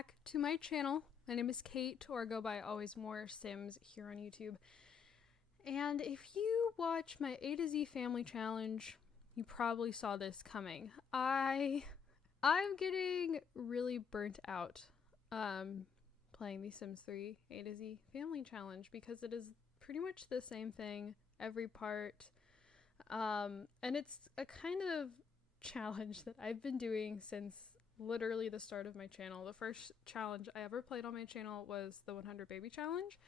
back to my channel. My name is Kate, or go by AlwaysMoreSims here on YouTube. And if you watch my A to Z family challenge, you probably saw this coming. I'm getting really burnt out playing the Sims 3 A to Z family challenge because it is pretty much the same thing every part. And it's a kind of challenge that I've been doing since literally the start of my channel. The first challenge I ever played on my channel was the 100 baby challenge,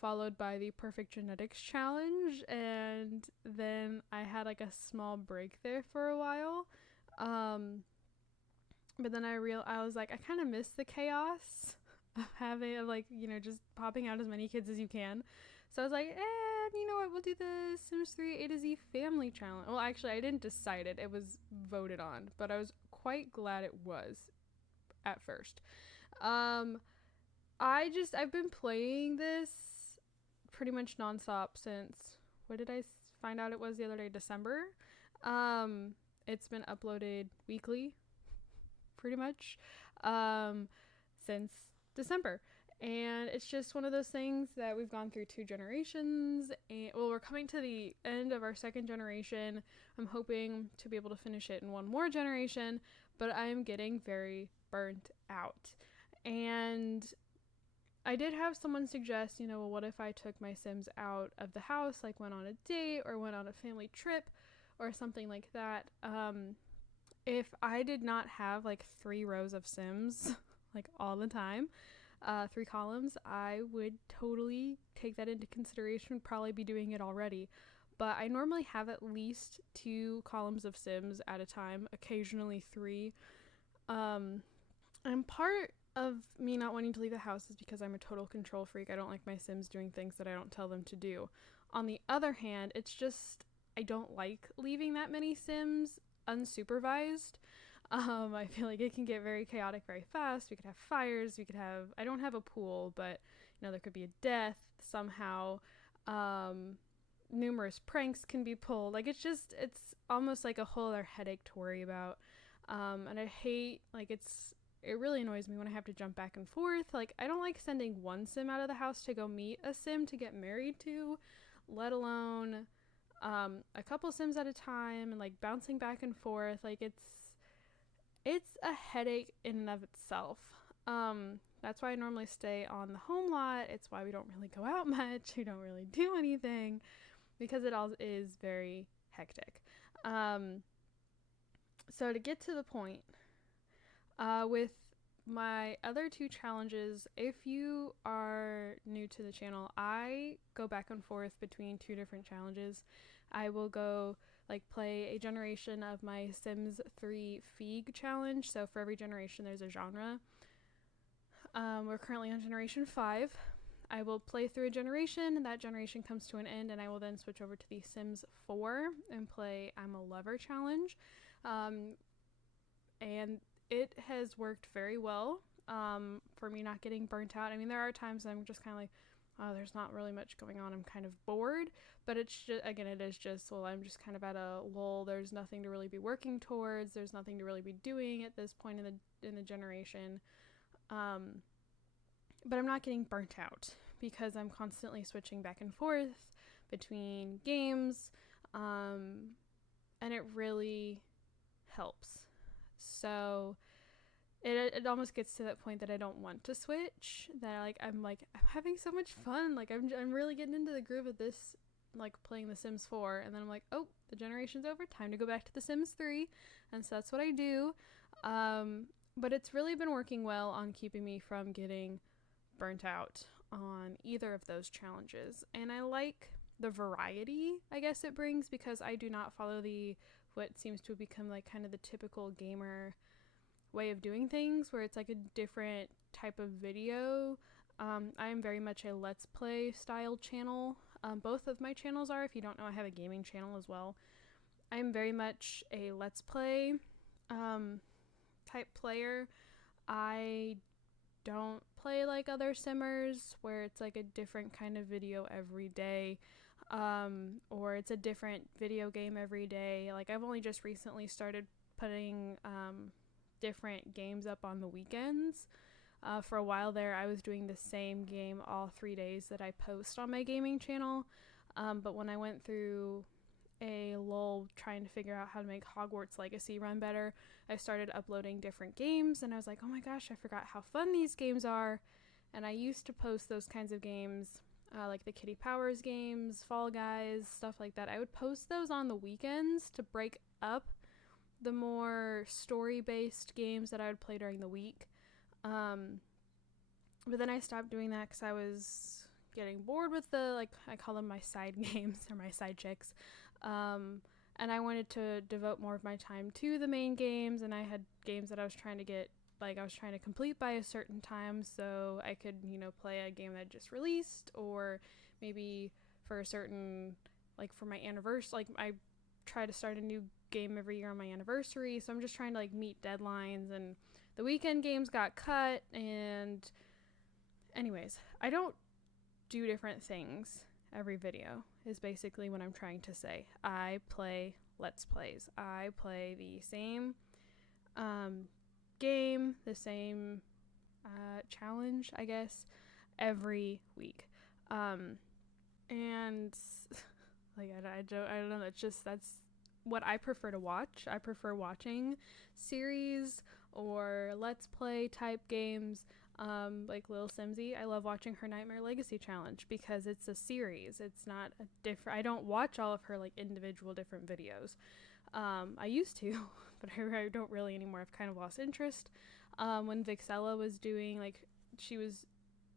followed by the perfect genetics challenge, and then I had like a small break there for a while. But then I was like, I kind of miss the chaos of just popping out as many kids as you can. So I was like, you know what, we'll do the Sims 3 A to Z family challenge. Well, actually, I didn't decide it. It was voted on, but I was quite glad it was at first. I've been playing this pretty much nonstop since, what did I find out it was the other day? December. It's been uploaded weekly, pretty much, since December. And it's just one of those things that we've gone through 2 generations. And we're coming to the end of our 2nd generation. I'm hoping to be able to finish it in 1 more generation, but I'm getting very burnt out. And I did have someone suggest, well, what if I took my Sims out of the house, like went on a date or went on a family trip or something like that. If I did not have like 3 rows of Sims like all the time, 3 columns, I would totally take that into consideration, probably be doing it already. But I normally have at least 2 columns of Sims at a time, occasionally 3. And part of me not wanting to leave the house is because I'm a total control freak. I don't like my Sims doing things that I don't tell them to do. On the other hand, it's just, I don't like leaving that many Sims unsupervised. I feel like it can get very chaotic very fast. We could have fires, I don't have a pool, but there could be a death somehow. Numerous pranks can be pulled. Like, it's almost like a whole other headache to worry about. And I hate, it really annoys me when I have to jump back and forth. Like, I don't like sending one Sim out of the house to go meet a Sim to get married to, let alone a couple Sims at a time, and like bouncing back and forth. Like, it's a headache in and of itself. That's why I normally stay on the home lot. It's why we don't really go out much. We don't really do anything because it all is very hectic. So to get to the point, with my other 2 challenges, if you are new to the channel, I go back and forth between 2 different challenges. I will go play a generation of my Sims 3 Feig challenge. So for every generation there's a genre. We're currently on generation 5. I will play through a generation, and that generation comes to an end, and I will then switch over to the Sims 4 and play I'm a Lover challenge. And it has worked very well for me not getting burnt out. I mean, there are times I'm just kind of like, oh, there's not really much going on. I'm kind of bored. But it's just, again, it is just, well, I'm just kind of at a lull. There's nothing to really be working towards. There's nothing to really be doing at this point in the generation. But I'm not getting burnt out because I'm constantly switching back and forth between games. And it really helps. So it almost gets to that point that I don't want to switch, that I'm having so much fun. I'm really getting into the groove of this, playing The Sims 4, and then I'm like, oh, the generation's over, time to go back to The Sims 3. And so that's what I do. But it's really been working well on keeping me from getting burnt out on either of those challenges. And I like the variety, I guess, it brings, because I do not follow what seems to have become kind of the typical gamer way of doing things, where it's a different type of video. I am very much a let's play style channel. Both of my channels are. If you don't know, I have a gaming channel as well. I'm very much a let's play type player. I don't play like other simmers where it's a different kind of video every day, or it's a different video game every day. I've only just recently started putting different games up on the weekends. For a while there, I was doing the same game all 3 days that I post on my gaming channel. But when I went through a lull trying to figure out how to make Hogwarts Legacy run better, I started uploading different games, and I was like, oh my gosh, I forgot how fun these games are. And I used to post those kinds of games, like the Kitty Powers games, Fall Guys, stuff like that. I would post those on the weekends to break up the more story-based games that I would play during the week. But then I stopped doing that because I was getting bored with I call them my side games or my side chicks. And I wanted to devote more of my time to the main games, and I had games that I was trying to complete by a certain time so I could, play a game that just released, or maybe for a certain, for my anniversary, I try to start a new game every year on my anniversary, so I'm just trying to, meet deadlines, and the weekend games got cut, and anyways, I don't do different things every video is basically what I'm trying to say. I play Let's Plays. I play the same game, the same challenge, I guess, every week. And I don't know, that's what I prefer to watch. I prefer watching series or Let's Play type games. Like Lil Simsy, I love watching her Nightmare Legacy challenge because it's a series. It's not a different. I don't watch all of her individual different videos. I used to, but I don't really anymore. I've kind of lost interest. When Vixella was doing she was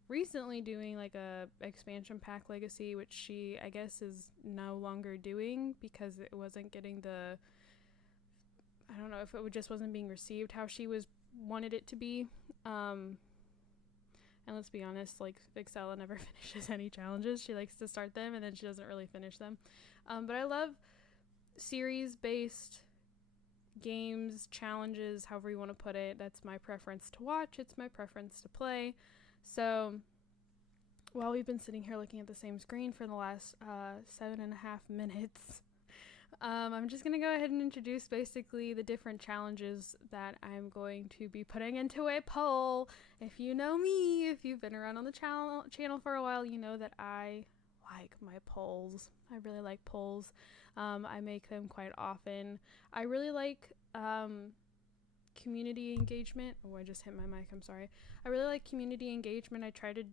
recently doing a expansion pack Legacy, which she I guess is no longer doing because it wasn't getting the. I don't know if it just wasn't being received how she wanted it to be. And let's be honest, Vixella never finishes any challenges. She likes to start them and then she doesn't really finish them. But I love series-based games, challenges, however you want to put it. That's my preference to watch. It's my preference to play. So while we've been sitting here looking at the same screen for the last 7.5 minutes, I'm just going to go ahead and introduce basically the different challenges that I'm going to be putting into a poll. If you know me, if you've been around on the channel for a while, you know that I like my polls. I really like polls. I make them quite often. I really like community engagement. Oh, I just hit my mic. I'm sorry. I really like community engagement. I try to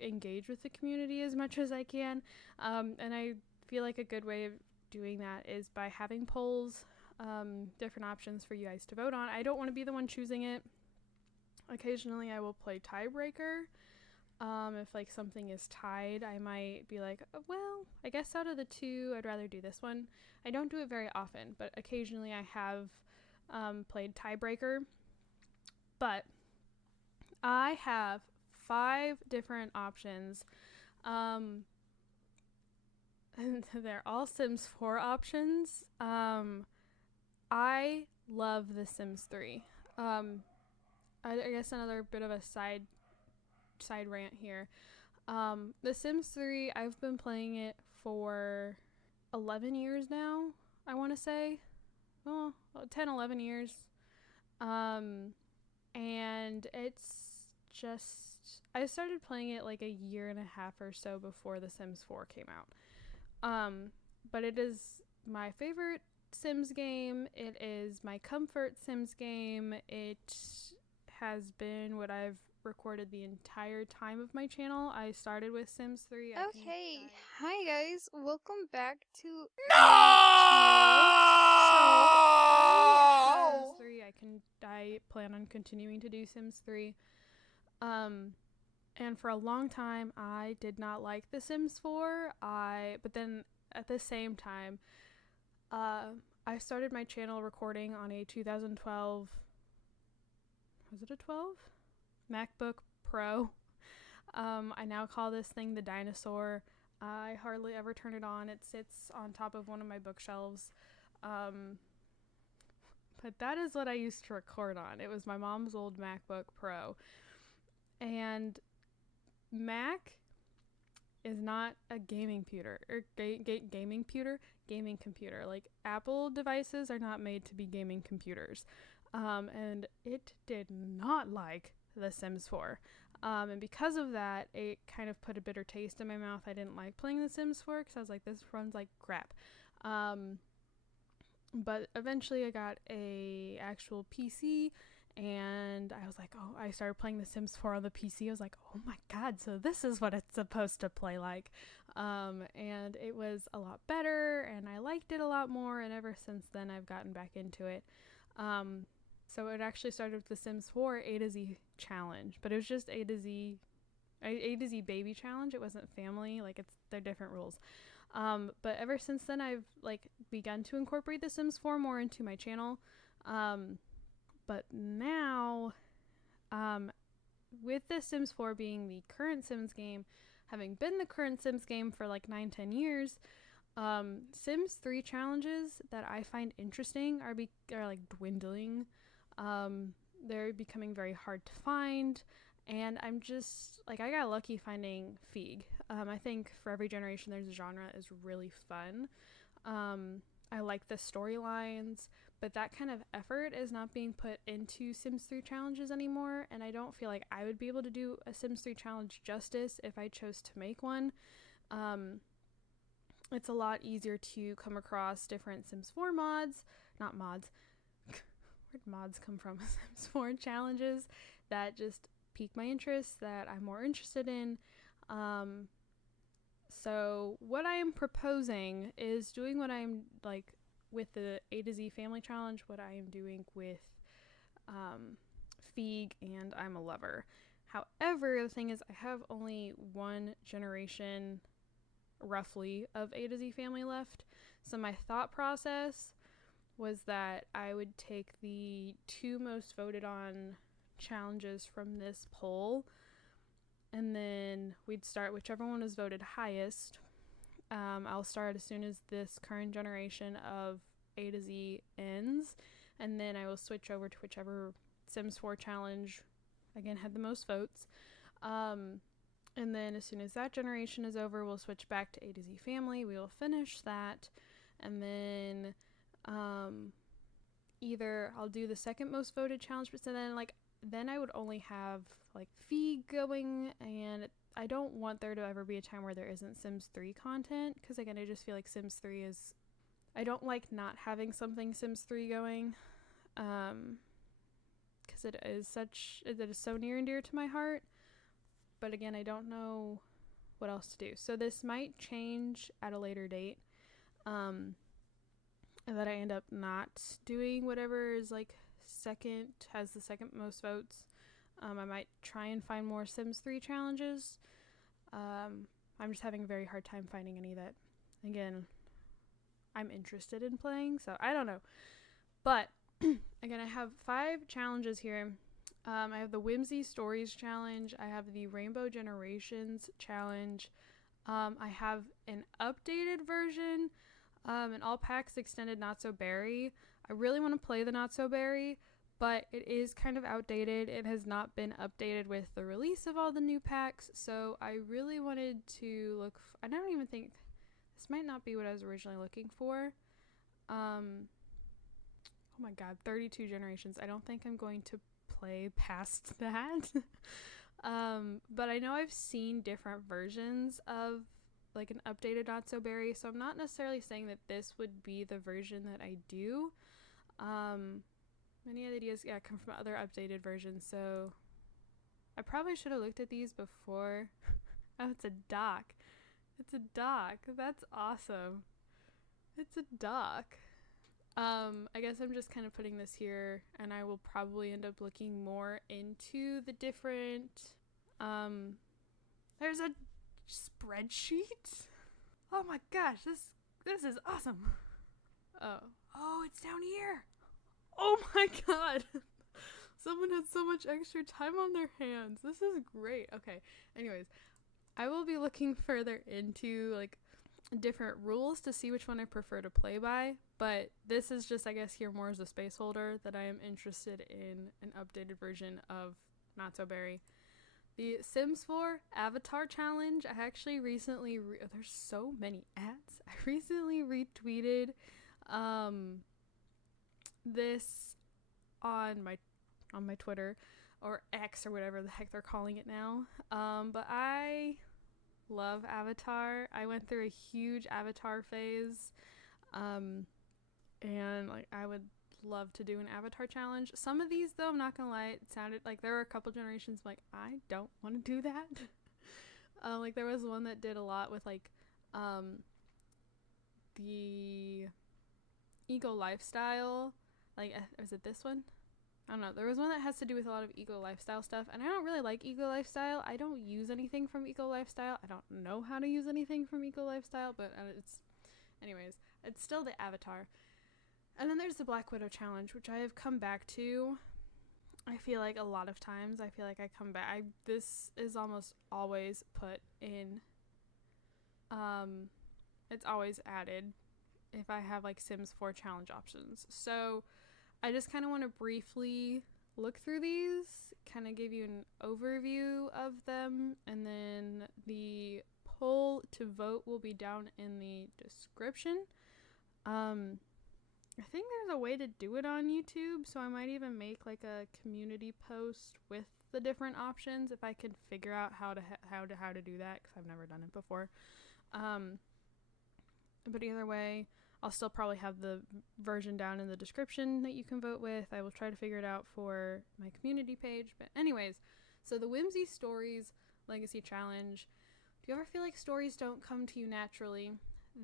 engage with the community as much as I can. And I feel like a good way of doing that is by having polls, different options for you guys to vote on. I don't want to be the one choosing it. Occasionally I will play tiebreaker. If something is tied, I might be like, oh, well, I guess out of the two I'd rather do this one. I don't do it very often, but occasionally I have played tiebreaker. But I have 5 different options. And they're all Sims 4 options. I love The Sims 3. I guess another bit of a side rant here. The Sims 3, I've been playing it for 11 years now, I want to say. Well, 10, 11 years. And it's just, I started playing it a year and a half or so before The Sims 4 came out. But it is my favorite Sims game. It is my comfort Sims game. It has been what I've recorded the entire time of my channel. I started with Sims 3. Okay, hi guys, welcome back to No! So, I plan on continuing to do Sims 3. And for a long time, I did not like The Sims 4. But then at the same time, I started my channel recording on a 2012, was it a 12? MacBook Pro. I now call this thing the dinosaur. I hardly ever turn it on. It sits on top of one of my bookshelves. But that is what I used to record on. It was my mom's old MacBook Pro. And Mac is not a gaming computer. Gaming computer. Apple devices are not made to be gaming computers. and it did not like The Sims 4. And because of that, it kind of put a bitter taste in my mouth. I didn't like playing The Sims 4 because I was like, this runs like crap. But eventually I got a actual PC, and I was like, oh, I started playing The Sims 4 on the PC. I was like, oh my god, so this is what it's supposed to play like. And it was a lot better, and I liked it a lot more, and ever since then I've gotten back into it. So it actually started with The Sims 4 A to Z challenge, but it was just A to Z baby challenge. It wasn't family, like they're different rules. But ever since then, I've like begun to incorporate The Sims 4 more into my channel. But now, with The Sims 4 being the current Sims game, having been the current Sims game for like 9-10 years, Sims 3 challenges that I find interesting are like dwindling. They're becoming very hard to find. And I'm just, like, I got lucky finding Feig. I think for every generation there's a genre is really fun. I like the storylines, but that kind of effort is not being put into Sims 3 challenges anymore, and I don't feel like I would be able to do a Sims 3 challenge justice if I chose to make one. It's a lot easier to come across different Sims 4 mods, not mods, where'd mods come from? Sims 4 challenges that just pique my interest, that I'm more interested in. So what I am proposing is doing what I'm like with the A to Z family challenge, what I am doing with Feig and I'm a Lover. However, the thing is I have only one generation roughly of A to Z family left. So my thought process was that I would take the 2 most voted on challenges from this poll, and then we'd start whichever one was voted highest. I'll start as soon as this current generation of A to Z ends, and then I will switch over to whichever Sims 4 challenge again had the most votes. And then as soon as that generation is over, we'll switch back to A to Z family. We will finish that, and then either I'll do the second most voted challenge, but so then I would only have like Feig going, and I don't want there to ever be a time where there isn't Sims 3 content, because again I just feel like Sims 3 is, I don't like not having something Sims 3 going, because it is so near and dear to my heart. But again, I don't know what else to do, so this might change at a later date, and that I end up not doing whatever is like has the second most votes. I might try and find more Sims 3 challenges. I'm just having a very hard time finding any that, again, I'm interested in playing, so I don't know. But again, I have 5 challenges here. I have the Whimsy Stories challenge. I have the Rainbow Generations challenge. I have an updated version, an all packs extended Not So Berry. I really want to play the Not So Berry, but it is kind of outdated. It has not been updated with the release of all the new packs, so I really wanted to look. I don't even think this might not be what I was originally looking for. Oh my god, 32 generations. I don't think I'm going to play past that. But I know I've seen different versions of like an updated Not So Berry, so I'm not necessarily saying that this would be the version that I do. Many ideas come from other updated versions, so I probably should have looked at these before. Oh, it's a doc. It's a doc. That's awesome. It's a doc. I guess I'm just kind of putting this here, and I will probably end up looking more into the different, there's a spreadsheet? Oh my gosh, this is awesome. Oh, it's down here. Oh my god. Someone had so much extra time on their hands. This is great. Okay, anyways, I will be looking further into like different rules to see which one I prefer to play by, but this is just, I guess, here more as a space holder that I am interested in an updated version of Not So Berry. The Sims 4 Avatar Challenge, I actually recently, there's so many ads. I recently retweeted this on my Twitter or X or whatever the heck they're calling it now. But I love Avatar. I went through a huge Avatar phase. And like I would love to do an Avatar challenge. Some of these though, I'm not gonna lie, it sounded like there were a couple generations like I don't want to do that. Like there was one that did a lot with like the eco lifestyle. Like was it this one? I don't know. There was one that has to do with a lot of eco lifestyle stuff, and I don't really like eco lifestyle. I don't use anything from eco lifestyle. I don't know how to use anything from eco lifestyle, but it's still the Avatar. And then there's the Black Widow challenge, which I have come back to. I feel like a lot of times, I come back. This is almost always put in. It's always added if I have like Sims 4 challenge options. So I just kind of want to briefly look through these, kind of give you an overview of them, and then the poll to vote will be down in the description. I think there's a way to do it on YouTube, so I might even make like a community post with the different options if I can figure out how to do that, because I've never done it before. But either way, I'll still probably have the version down in the description that you can vote with. I will try to figure it out for my community page. But anyways, so the Whimsy Stories Legacy Challenge. Do you ever feel like stories don't come to you naturally?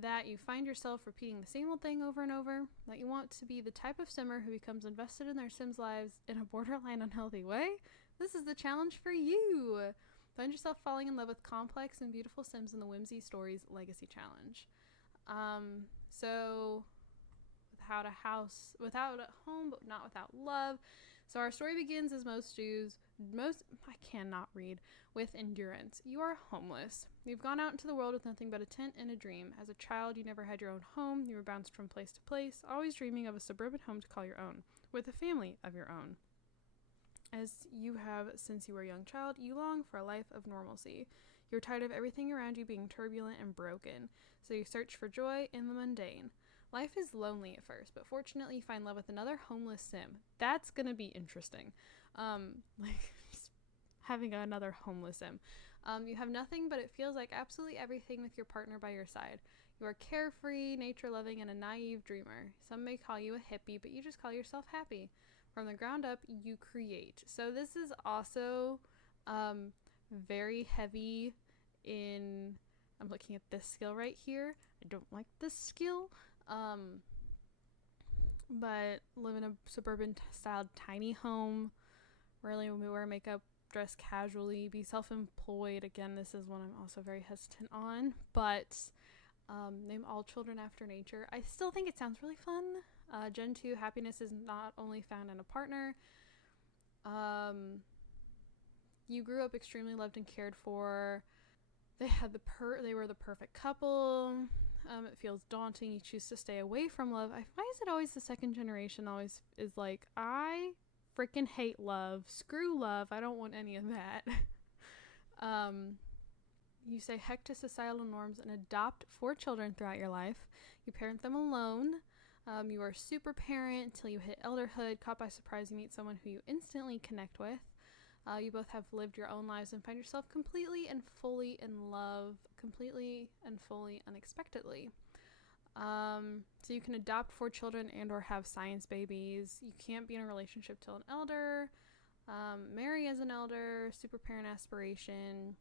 That you find yourself repeating the same old thing over and over? That you want to be the type of simmer who becomes invested in their Sims' lives in a borderline unhealthy way? This is the challenge for you! Find yourself falling in love with complex and beautiful Sims in the Whimsy Stories Legacy Challenge. So without a home, but not without love. So our story begins as I cannot read, with endurance. You are homeless. You've gone out into the world with nothing but a tent and a dream. As a child, you never had your own home. You were bounced from place to place, always dreaming of a suburban home to call your own, with a family of your own. As you have since you were a young child, you long for a life of normalcy. You're tired of everything around you being turbulent and broken, so you search for joy in the mundane. Life is lonely at first, but fortunately you find love with another homeless Sim. That's gonna be interesting. Just having another homeless Sim. You have nothing, but it feels like absolutely everything with your partner by your side. You are carefree, nature-loving, and a naive dreamer. Some may call you a hippie, but you just call yourself happy. From the ground up, you create. So this is also very heavy in... I'm looking at this skill right here. I don't like this skill. But live in a suburban-styled tiny home. Rarely wear makeup, dress casually, be self-employed. Again, this is one I'm also very hesitant on. But name all children after nature. I still think it sounds really fun. Gen 2, happiness is not only found in a partner. You grew up extremely loved and cared for. They were the perfect couple. It feels daunting. You choose to stay away from love. Why is it always the second generation always is like, I freaking hate love. Screw love. I don't want any of that. You say heck to societal norms and adopt 4 children throughout your life. You parent them alone. You are a super parent until you hit elderhood. Caught by surprise, you meet someone who you instantly connect with. You both have lived your own lives and find yourself completely and fully in love, completely and fully unexpectedly. So you can adopt 4 children and or have science babies. You can't be in a relationship till an elder. Marry as an elder, super parent aspiration.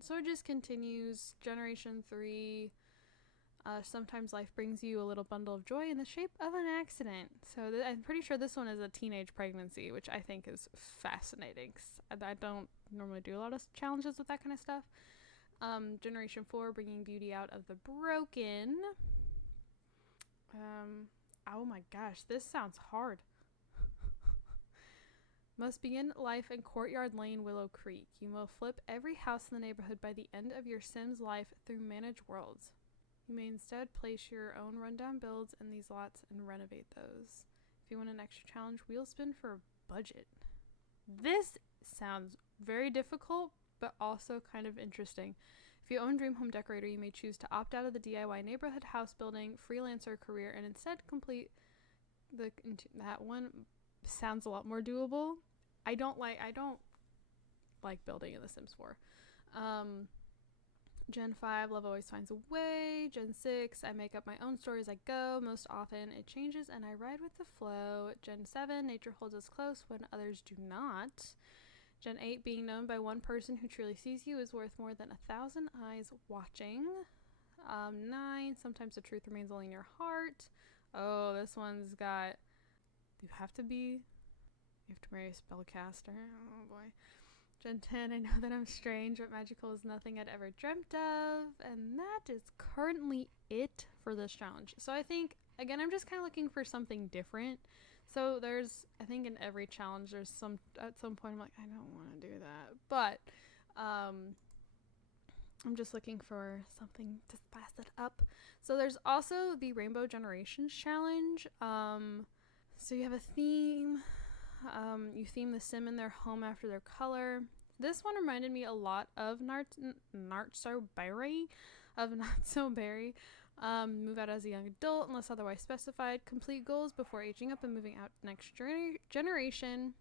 So it just continues. Generation 3. Sometimes life brings you a little bundle of joy in the shape of an accident. So I'm pretty sure this one is a teenage pregnancy, which I think is fascinating. 'Cause I don't normally do a lot of challenges with that kind of stuff. Generation 4, bringing beauty out of the broken. Oh my gosh, this sounds hard. Must begin life in Courtyard Lane, Willow Creek. You will flip every house in the neighborhood by the end of your Sim's life through Manage Worlds. You may instead place your own rundown builds in these lots and renovate those. If you want an extra challenge, wheel spin for a budget. This sounds very difficult, but also kind of interesting. If you own Dream Home Decorator, you may choose to opt out of the DIY neighborhood house building freelancer career and instead complete That one sounds a lot more doable. I don't like building in The Sims 4. Gen 5, love always finds a way. Gen 6, I make up my own story as I go. Most often it changes and I ride with the flow. Gen 7, nature holds us close when others do not. Gen 8, being known by one person who truly sees you is worth more than 1,000 eyes watching. 9, sometimes the truth remains only in your heart. Oh, this one's got, you have to marry a spellcaster. Oh boy. Gen 10, I know that I'm strange, but magical is nothing I'd ever dreamt of. And that is currently it for this challenge. So I think, again, I'm just kind of looking for something different. So there's, I think in every challenge, there's at some point I'm like, I don't want to do that. But I'm just looking for something to spice it up. So there's also the Rainbow Generations Challenge. So you have a theme. You theme the sim in their home after their color. This one reminded me a lot of Nartso-Berry. Move out as a young adult unless otherwise specified. Complete goals before aging up and moving out next generation.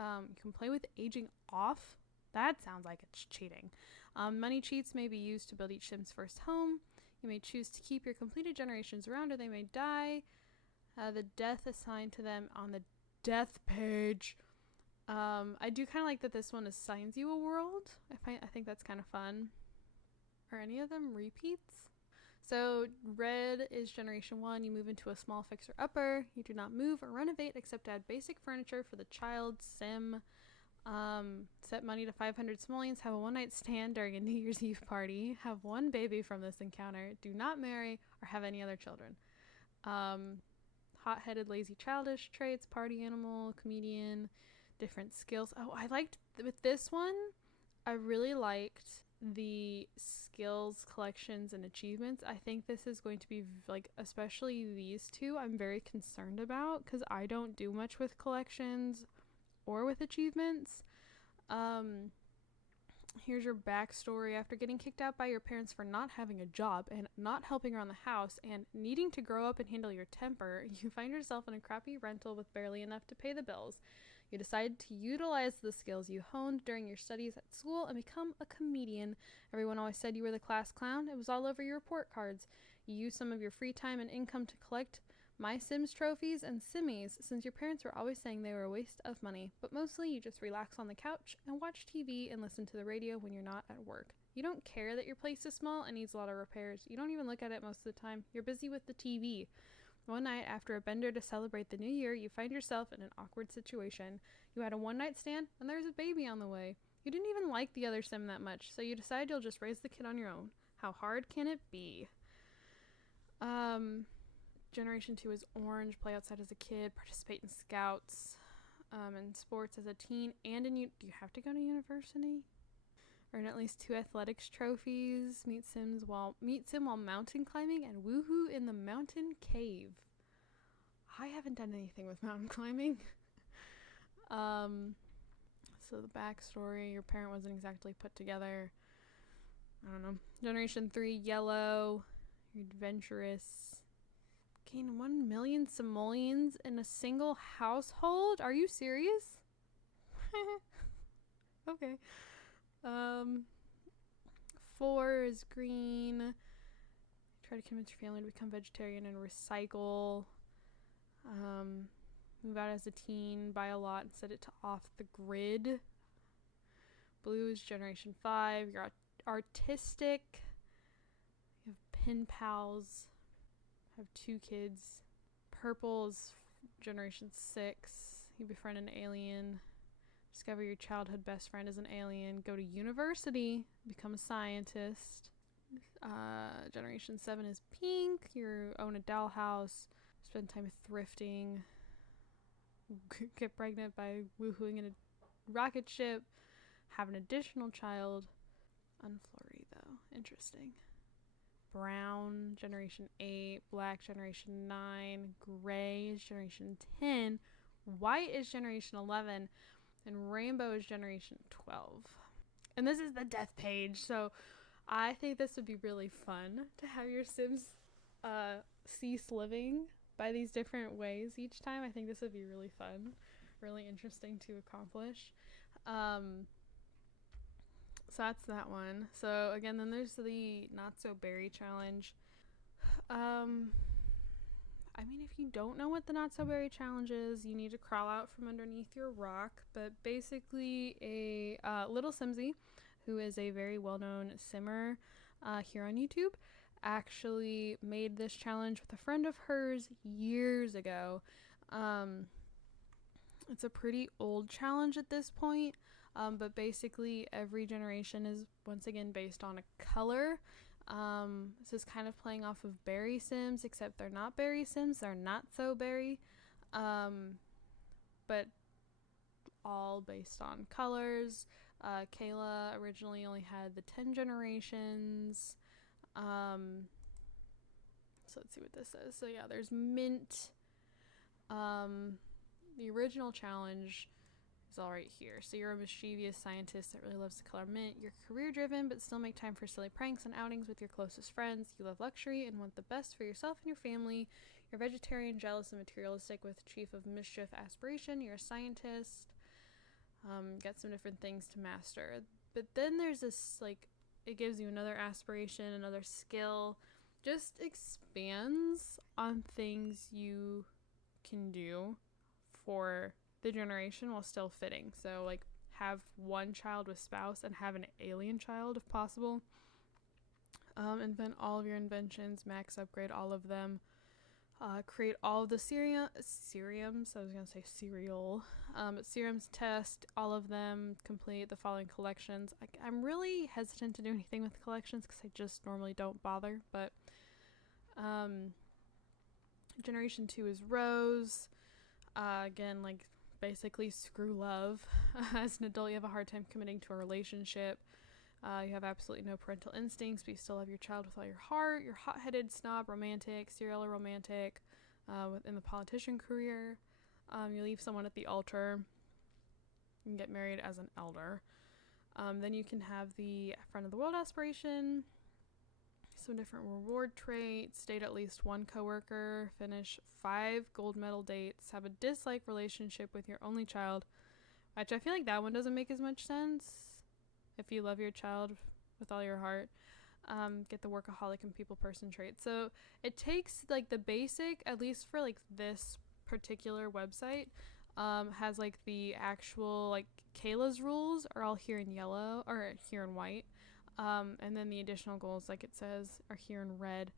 You can play with aging off. That sounds like it's cheating. Money cheats may be used to build each sim's first home. You may choose to keep your completed generations around or they may die. The death assigned to them on the death page. I do kind of like that this one assigns you a world. I think that's kind of fun. Are any of them repeats? So red is generation 1. You move into a small fixer-upper. You do not move or renovate except to add basic furniture for the child sim. Set money to 500 simoleons. Have a one-night stand during a New Year's Eve party. Have one baby from this encounter. Do not marry or have any other children. Hot-headed, lazy, childish traits. Party animal, comedian, different skills. Oh, I liked with this one. I really liked the skills collections and achievements. I think this is going to be like, especially these two, I'm very concerned about because I don't do much with collections or with achievements. Here's your backstory. After getting kicked out by your parents for not having a job and not helping around the house and needing to grow up and handle your temper, you find yourself in a crappy rental with barely enough to pay the bills. You decide to utilize the skills you honed during your studies at school and become a comedian. Everyone always said you were the class clown. It was all over your report cards. You use some of your free time and income to collect My Sims trophies and simmies, since your parents were always saying they were a waste of money. But mostly you just relax on the couch and watch TV and listen to the radio when you're not at work. You don't care that your place is small and needs a lot of repairs. You don't even look at it most of the time. You're busy with the TV. One night, after a bender to celebrate the new year, you find yourself in an awkward situation. You had a one-night stand, and there's a baby on the way. You didn't even like the other sim that much, so you decide you'll just raise the kid on your own. How hard can it be? Generation 2 is orange. Play outside as a kid. Participate in scouts. And sports as a teen. And do you have to go to university? Earn at least 2 athletics trophies. Meet sim while mountain climbing, and woohoo in the mountain cave. I haven't done anything with mountain climbing. So the backstory: your parent wasn't exactly put together. I don't know. Generation 3, yellow. You're adventurous. Gain 1 million simoleons in a single household? Are you serious? Okay. 4 is green. Try to convince your family to become vegetarian and recycle. Move out as a teen. Buy a lot and set it to off the grid. Blue is generation 5. You're artistic. You have pen pals. Have 2 kids. Purple is generation 6. You befriend an alien. Discover your childhood best friend is an alien. Go to university. Become a scientist. Generation 7 is pink. You own a dollhouse. Spend time thrifting. Get pregnant by woohooing in a rocket ship. Have an additional child. Unflurry though. Interesting. Brown, generation 8. Black, generation 9. Gray is generation 10. White is generation 11. And rainbow is generation 12. And this is the death page. So I think this would be really fun to have your Sims cease living. by these different ways each time. I think this would be really fun, really interesting to accomplish. So that's that one. So again, then there's the not so berry challenge. I mean, if you don't know what the not so berry challenge is, you need to crawl out from underneath your rock. But basically, a little Simsy, who is a very well-known simmer here on YouTube, actually made this challenge with a friend of hers years ago. It's a pretty old challenge at this point, but basically every generation is once again based on a color. This is kind of playing off of berry sims, except they're not berry sims, they're not so berry, but all based on colors. Kayla originally only had the 10 generations. So let's see what this says. So yeah, there's mint. The original challenge is all right here. So you're a mischievous scientist that really loves the color mint. You're career driven but still make time for silly pranks and outings with your closest friends. You love luxury and want the best for yourself and your family. You're vegetarian, jealous, and materialistic with chief of mischief aspiration. You're a scientist. Got some different things to master. But then there's this, like, it gives you another aspiration, another skill. Just expands on things you can do for the generation while still fitting. So like have one child with spouse and have an alien child if possible. Invent all of your inventions, max upgrade all of them. Create all of the serums. I was gonna say cereal. Serums, test all of them. Complete the following collections. I'm really hesitant to do anything with collections because I just normally don't bother. But generation 2 is Rose. Again, like basically screw love. As an adult, you have a hard time committing to a relationship. You have absolutely no parental instincts, but you still love your child with all your heart. You're hot-headed, snob, romantic, serial romantic, within the politician career. You leave someone at the altar. You can get married as an elder. Then you can have the friend of the world aspiration. Some different reward traits. Date at least one coworker. Finish 5 gold medal dates. Have a dislike relationship with your only child. Which I feel like that one doesn't make as much sense. If you love your child with all your heart. Get the workaholic and people person trait. So it takes like the basic, at least for like this particular website, has like the actual like Kayla's rules are all here in yellow or here in white. And then the additional goals, like it says, are here in red.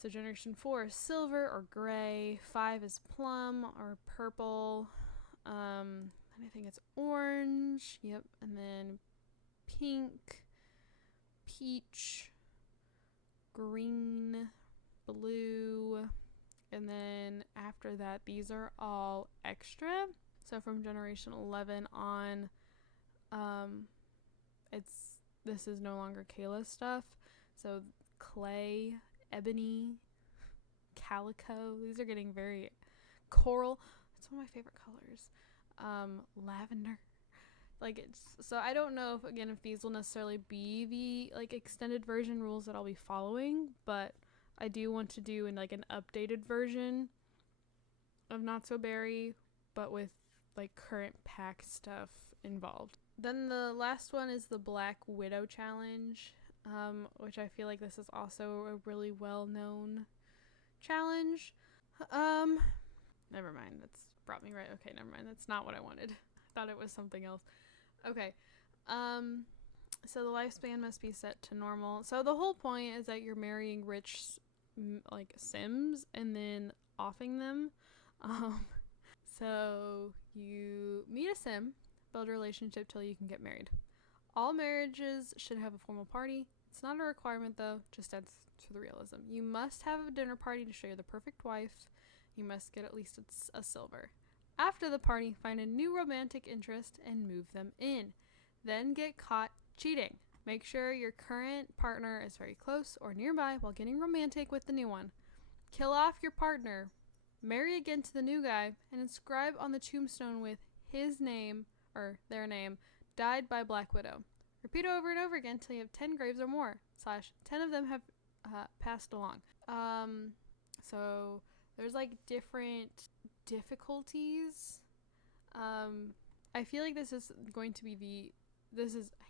So generation 4 is silver or gray. 5 is plum or purple. And I think it's orange. Yep. And then pink, peach, green, blue. And then after that, these are all extra. So from generation 11 on, this is no longer Kayla's stuff. So clay, ebony, calico. These are getting very coral. It's one of my favorite colors. Lavender. Like it's so I don't know if these will necessarily be the like extended version rules that I'll be following, but I do want to do an updated version of Not So Berry, but with like current pack stuff involved. Then the last one is the Black Widow challenge, which I feel like this is also a really well-known challenge. Never mind. That's brought me right. Okay, never mind. That's not what I wanted. I thought it was something else. Okay. So the lifespan must be set to normal. So the whole point is that you're marrying rich, like, Sims and then offing them. So you meet a Sim, build a relationship till you can get married. All marriages should have a formal party. It's not a requirement though, just adds to the realism. You must have a dinner party to show you're the perfect wife. You must get at least a silver. After the party, find a new romantic interest and move them in. Then get caught cheating. Make sure your current partner is very close or nearby while getting romantic with the new one. Kill off your partner. Marry again to the new guy and inscribe on the tombstone with his name or their name, died by Black Widow. Repeat over and over again till you have 10 graves or more, / 10 of them have passed along. So there's like different difficulties. I feel like this is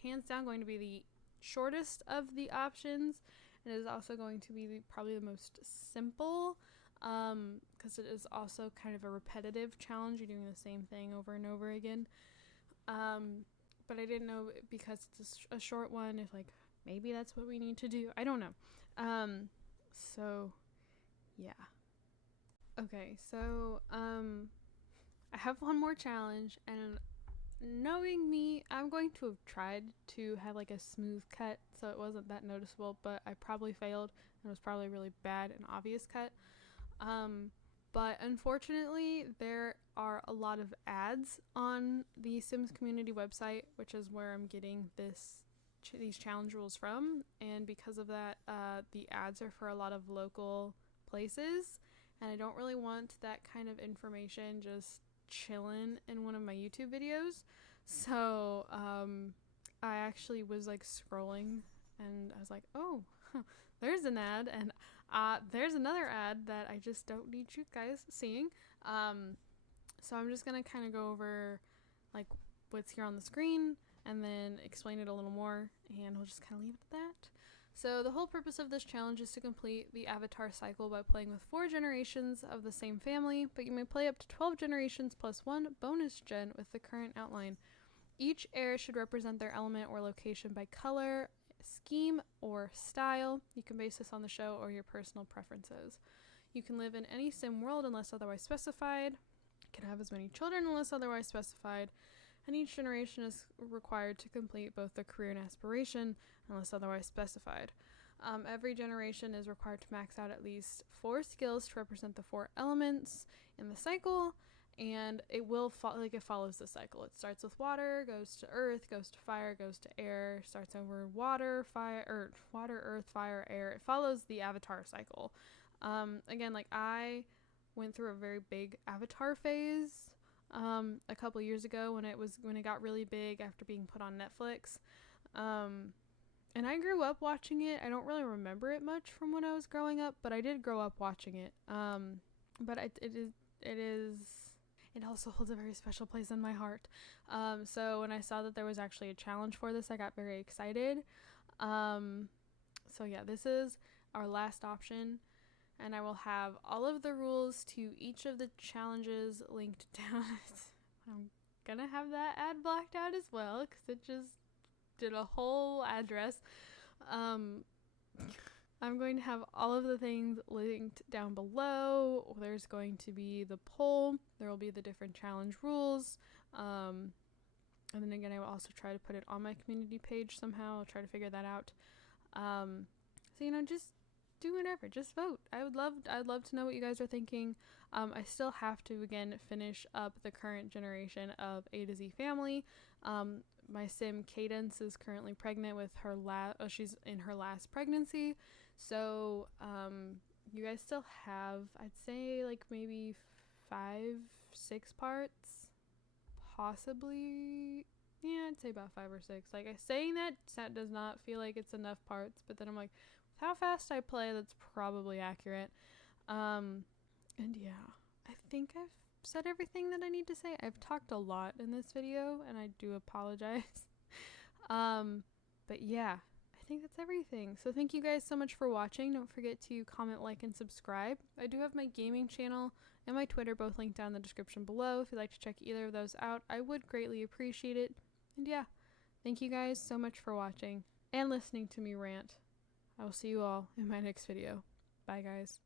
hands down going to be the shortest of the options, and it is also going to be probably the most simple, because it is also kind of a repetitive challenge. You're doing the same thing over and over again. But I didn't know, because it's a short one, if like maybe that's what we need to do. I don't know. So yeah. Okay, so I have one more challenge, and knowing me, I'm going to have tried to have like a smooth cut so it wasn't that noticeable, but I probably failed, and it was probably a really bad and obvious cut. But unfortunately, there are a lot of ads on the Sims community website, which is where I'm getting these challenge rules from, and because of that, the ads are for a lot of local places, and I don't really want that kind of information just chilling in one of my YouTube videos. So I actually was like scrolling, and I was like, oh, there's an ad, and there's another ad that I just don't need you guys seeing. So I'm just gonna kind of go over like what's here on the screen and then explain it a little more, and we'll just kind of leave it at that. So the whole purpose of this challenge is to complete the avatar cycle by playing with 4 generations of the same family, but you may play up to 12 generations plus 1 bonus gen with the current outline. Each heir should represent their element or location by color, scheme, or style. You can base this on the show or your personal preferences. You can live in any sim world unless otherwise specified. You can have as many children unless otherwise specified. And each generation is required to complete both the career and aspiration unless otherwise specified. Every generation is required to max out at least 4 skills to represent the 4 elements in the cycle, and it follows the cycle. It starts with water, goes to earth, goes to fire, goes to air, starts over water, earth, fire, air. It follows the avatar cycle. Again, like I went through a very big avatar phase a couple years ago when it got really big after being put on Netflix. And I grew up watching it. I don't really remember it much from when I was growing up, but I did grow up watching it. But it also holds a very special place in my heart. So when I saw that there was actually a challenge for this, I got very excited. So yeah, this is our last option, and I will have all of the rules to each of the challenges linked down. I'm gonna have that ad blocked out as well, because it just did a whole address. I'm going to have all of the things linked down below. There's going to be the poll. There will be the different challenge rules. And then again, I will also try to put it on my community page somehow. I'll try to figure that out. So, just do whatever. Just vote. I'd love to know what you guys are thinking. I still have to, again, finish up the current generation of A to Z family. My sim Cadence is currently pregnant with her she's in her last pregnancy. So, you guys still have, I'd say, like maybe 5-6 parts, possibly. Yeah, I'd say about 5 or 6. Like, saying that does not feel like it's enough parts, but then I'm like, with how fast I play, that's probably accurate. And yeah, I think I've said everything that I need to say. I've talked a lot in this video, and I do apologize. But yeah, I think that's everything. So thank you guys so much for watching. Don't forget to comment, like, and subscribe. I do have my gaming channel and my Twitter both linked down in the description below. If you'd like to check either of those out, I would greatly appreciate it. And yeah, thank you guys so much for watching and listening to me rant. I will see you all in my next video. Bye, guys.